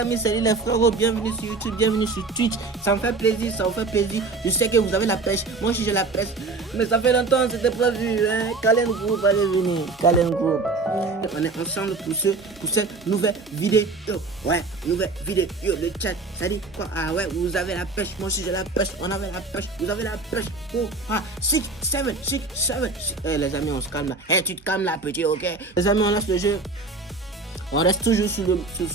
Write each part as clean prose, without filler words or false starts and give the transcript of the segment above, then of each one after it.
amis, salut les frérots, bienvenue sur YouTube, bienvenue sur Twitch. Ça me fait plaisir, ça vous fait plaisir. Je sais que vous avez la pêche, moi aussi j'ai la pêche. Mais ça fait longtemps, c'était prévu, hein. Kalen Group, allez venir, Kalen Group. On est ensemble pour cette nouvelle vidéo. Ouais, nouvelle vidéo. Le chat, ça dit quoi? Ah ouais, vous avez la pêche, moi aussi j'ai la pêche. On avait la pêche, vous avez la pêche. Oh, 6, 7, 6, 7. Eh les amis, on se calme là. Eh, tu te calmes là, petit, ok? Les amis, on lance le jeu. On reste toujours sur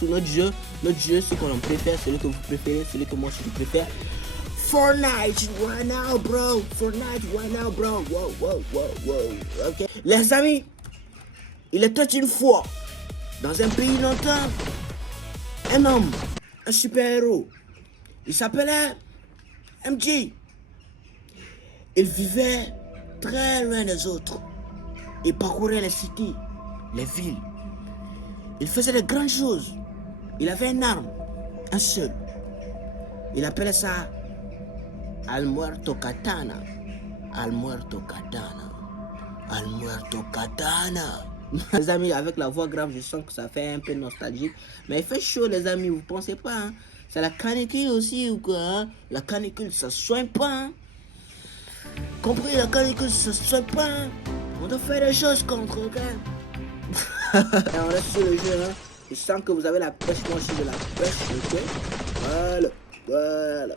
notre jeu. Notre jeu, c'est qu'on préfère, celui que vous préférez, celui que moi je préfère. Fortnite, right now, bro. Fortnite, right now, bro. Wow. Ok. Les amis, il était une fois, dans un pays longtemps, un homme, un super-héros. Il s'appelait MJ. Il vivait très loin des autres. Il parcourait les cités, les villes. Il faisait de grandes choses. Il avait une arme, un seul. Il appelait ça Al Muerto Katana. Al Muerto Katana. Al Muerto Katana. Les amis, avec la voix grave, je sens que ça fait un peu nostalgique. Mais il fait chaud, les amis, vous pensez pas, hein? C'est la canicule aussi ou quoi, hein? La canicule, ça soigne pas, hein? Compris, la canicule, ça soigne pas, hein? On doit faire des choses contre, ok? On reste sur le jeu, hein. Je sens que vous avez la pêche, moi aussi de la pêche, ok? Voilà.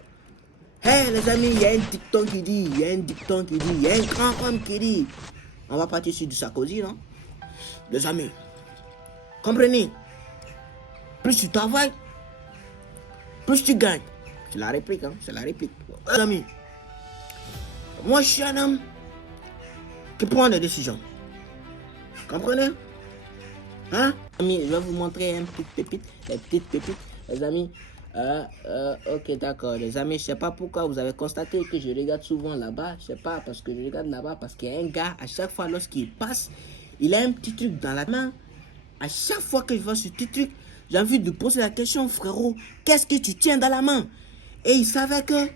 Hey les amis, il y a un dicton qui dit, il y a un grand homme qui dit. On va partir sur du Sarkozy, non? Les amis, comprenez? Plus tu travailles, plus tu gagnes. C'est la réplique, hein? C'est la réplique. Les amis, moi je suis un homme qui prend des décisions. Comprenez? Hein? Amis, je vais vous montrer une petite pépite, les petites pépites, les amis. Ok, d'accord, les amis, je sais pas pourquoi vous avez constaté que je regarde souvent là-bas. Je sais pas, parce que je regarde là-bas, parce qu'il y a un gars, à chaque fois lorsqu'il passe, il a un petit truc dans la main. À chaque fois que je vois ce petit truc, j'ai envie de poser la question, frérot, qu'est-ce que tu tiens dans la main? Et il savait que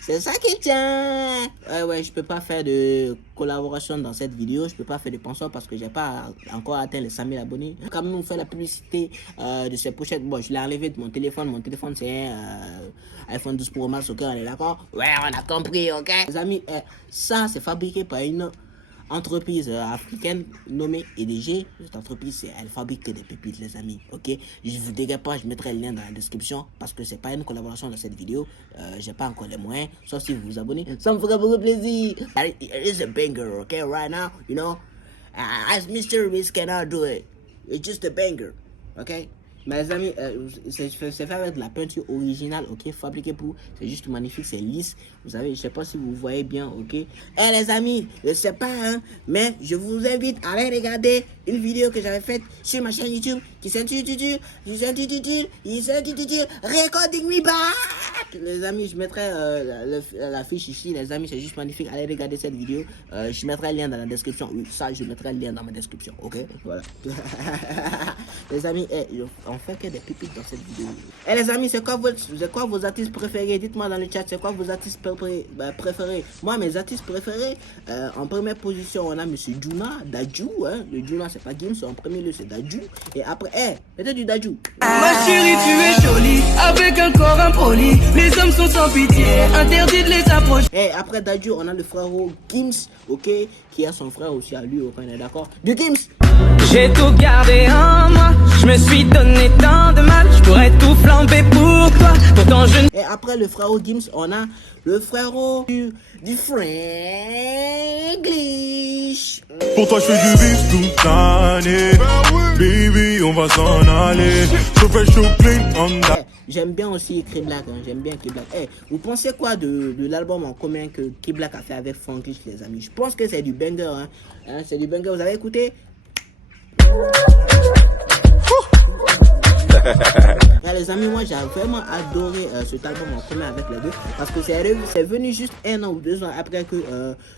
c'est ça qui tient. Ouais, je peux pas faire de collaboration dans cette vidéo. Je peux pas faire de sponsor parce que j'ai pas encore atteint les 100 000 abonnés. Quand même, on fait la publicité de ces pochettes. Bon, je l'ai enlevé de mon téléphone. Mon téléphone, c'est un iPhone 12 Pro Max. Ok, on est d'accord? Ouais, on a compris, ok? Les amis, ça, c'est fabriqué par une entreprise africaine nommée EDG. Cette entreprise, elle fabrique que des pépites, les amis, ok? Je vous dirai pas, je mettrai le lien dans la description parce que c'est pas une collaboration dans cette vidéo. J'ai pas encore les moyens, sauf si vous vous abonnez, ça me ferait beaucoup plaisir. It is a banger, okay? Right now, you know, as Mr. Riz cannot do it. It's just a banger, okay? Mais les amis, c'est fait avec de la peinture originale, ok, fabriqué pour, c'est juste magnifique, c'est lisse, vous savez, je sais pas si vous voyez bien, ok. Les amis, je sais pas, hein, mais je vous invite à aller regarder une vidéo que j'avais faite sur ma chaîne YouTube qui s'intitule Recording Me Back. Les amis, je mettrai la fiche ici, les amis, c'est juste magnifique, allez regarder cette vidéo, je mettrai le lien dans la description, oui, ça, je mettrai le lien dans ma description, ok, voilà. Les amis, on fait que des pépites dans cette vidéo. Et les amis, c'est quoi vos artistes préférés? Dites-moi dans le chat, c'est quoi vos artistes préférés? Moi, mes artistes préférés, en première position, on a Monsieur Juna, Dadju, hein. Le Juna, c'est pas Gims, en premier lieu, c'est Dadju. Et après, c'était du Dadju. Ma chérie, tu es jolie, avec un corps impoli. Les hommes sont sans pitié, interdit de les approcher. Et après Dadju, on a le frérot Gims, ok, qui a son frère aussi à lui, ok, on est d'accord? Du Gims. J'ai tout gardé en moi, je me suis donné tant de mal, je pourrais tout flamber pour toi, pourtant je... Et après le frérot Gims, on a le frérot du Franglish. Pour toi je fais du bif toute l'année, baby on va s'en aller, je fais chaud clean on that. J'aime bien aussi K-Black, hein. J'aime bien K-Black. Vous pensez quoi de l'album en commun que K-Black a fait avec Franglish, les amis? Je pense que c'est du banger, hein. C'est du banger, vous avez écouté? Les amis, moi j'ai vraiment adoré cet album en commun avec les deux parce que c'est venu juste 1 an ou 2 ans après que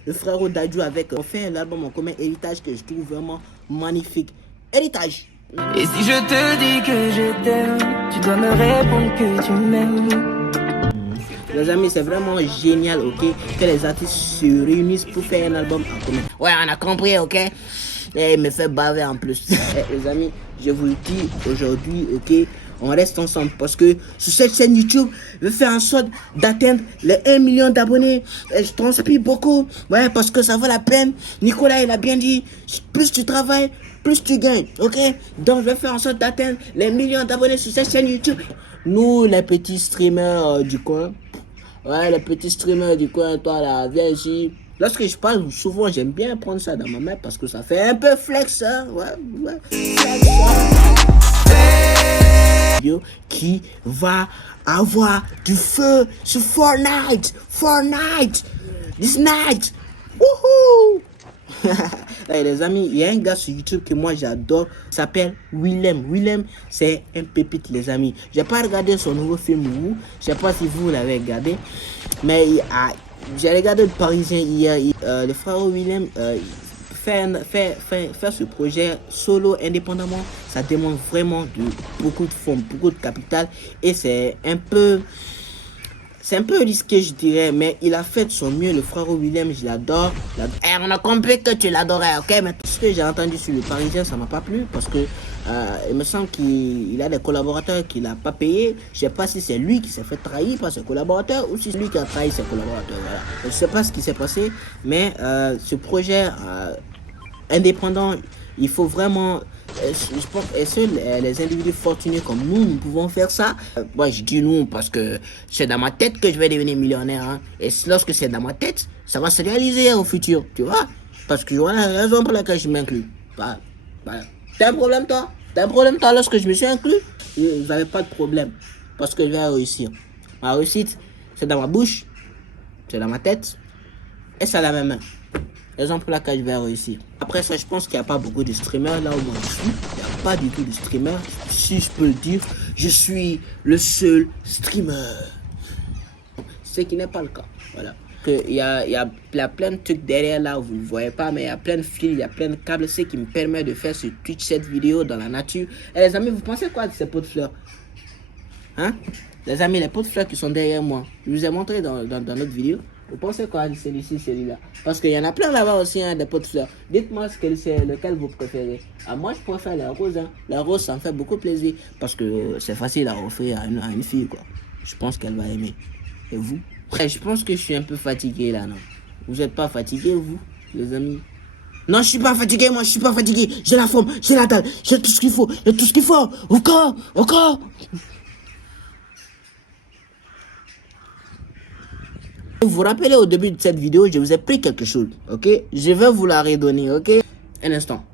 le frérot Dadju on fait l'album en commun Héritage que je trouve vraiment magnifique. Héritage. Et si je te dis que je t'aime, tu dois me répondre que tu m'aimes. Les amis, c'est vraiment génial, ok, que les artistes se réunissent pour faire un album en commun. Ouais, on a compris, ok. Et il me fait baver en plus. Les amis, je vous le dis aujourd'hui, ok, on reste ensemble. Parce que sur cette chaîne YouTube, je vais faire en sorte d'atteindre les 1 million d'abonnés. Et je transpire beaucoup. Ouais, parce que ça vaut la peine. Nicolas, il a bien dit, plus tu travailles, plus tu gagnes. Ok? Donc, je vais faire en sorte d'atteindre les millions d'abonnés sur cette chaîne YouTube. Nous, les petits streamers du coin. Ouais, les petits streamers du coin, toi là, viens ici. Lorsque je parle, souvent j'aime bien prendre ça dans ma main parce que ça fait un peu flex, hein. Ouais, flex, hein. Qui va avoir du feu sur Fortnite, this night, wouhou. Hey, les amis, il y a un gars sur YouTube que moi j'adore, il s'appelle Willem, c'est un pépite les amis. J'ai pas regardé son nouveau film, je sais pas si vous l'avez regardé, mais j'ai regardé le Parisien hier, le frère Willem faire ce projet solo indépendamment, ça demande vraiment beaucoup de fonds, beaucoup de capital et c'est un peu risqué je dirais, mais il a fait de son mieux, le frère Willem, je l'adore. On a compris que tu l'adorais, ok, mais tout ce que j'ai entendu sur le Parisien ça m'a pas plu parce que il me semble qu'il a des collaborateurs qu'il n'a pas payé. Je sais pas si c'est lui qui s'est fait trahir par ses collaborateurs ou si c'est lui qui a trahi ses collaborateurs. Voilà. Je sais pas ce qui s'est passé, mais ce projet indépendant, il faut vraiment, je pense, et seuls les individus fortunés comme nous pouvons faire ça. Moi, je dis nous parce que c'est dans ma tête que je vais devenir millionnaire. Hein. Et lorsque c'est dans ma tête, ça va se réaliser au futur, tu vois. Parce que voilà la raison pour laquelle je m'inclus. Voilà. T'as un problème, toi? T'as un problème, toi, lorsque je me suis inclus? Vous n'avez pas de problème. Parce que je vais réussir. Ma réussite, c'est dans ma bouche, c'est dans ma tête, et c'est dans mes mains. Raison pour laquelle je vais réussir. Après ça, je pense qu'il n'y a pas beaucoup de streamers là où moi je suis. Il n'y a pas du tout de streamers. Si je peux le dire, je suis le seul streamer. Ce qui n'est pas le cas. Voilà. Il y a plein de trucs derrière là, vous ne voyez pas, mais il y a plein de fils, il y a plein de câbles, ce qui me permet de faire sur Twitch cette vidéo dans la nature. Et les amis, vous pensez quoi de ces pots de fleurs? Hein? Les amis, les pots de fleurs qui sont derrière moi, je vous ai montré dans notre vidéo. Vous pensez quoi de celui-ci, celui-là? Parce qu'il y en a plein là-bas aussi, hein, des pots de fleurs. Dites-moi lequel vous préférez. Moi, je préfère la rose. Hein. La rose, ça me fait beaucoup plaisir. Parce que c'est facile à offrir à une fille, quoi. Je pense qu'elle va aimer. Et vous? Je pense que je suis un peu fatigué là, non? Vous n'êtes pas fatigué, vous, les amis? Non, je suis pas fatigué, moi, je suis pas fatigué. J'ai la forme, j'ai la dalle, j'ai tout ce qu'il faut, j'ai tout ce qu'il faut. Encore. Vous vous rappelez au début de cette vidéo, je vous ai pris quelque chose, ok? Je vais vous la redonner, ok? Un instant.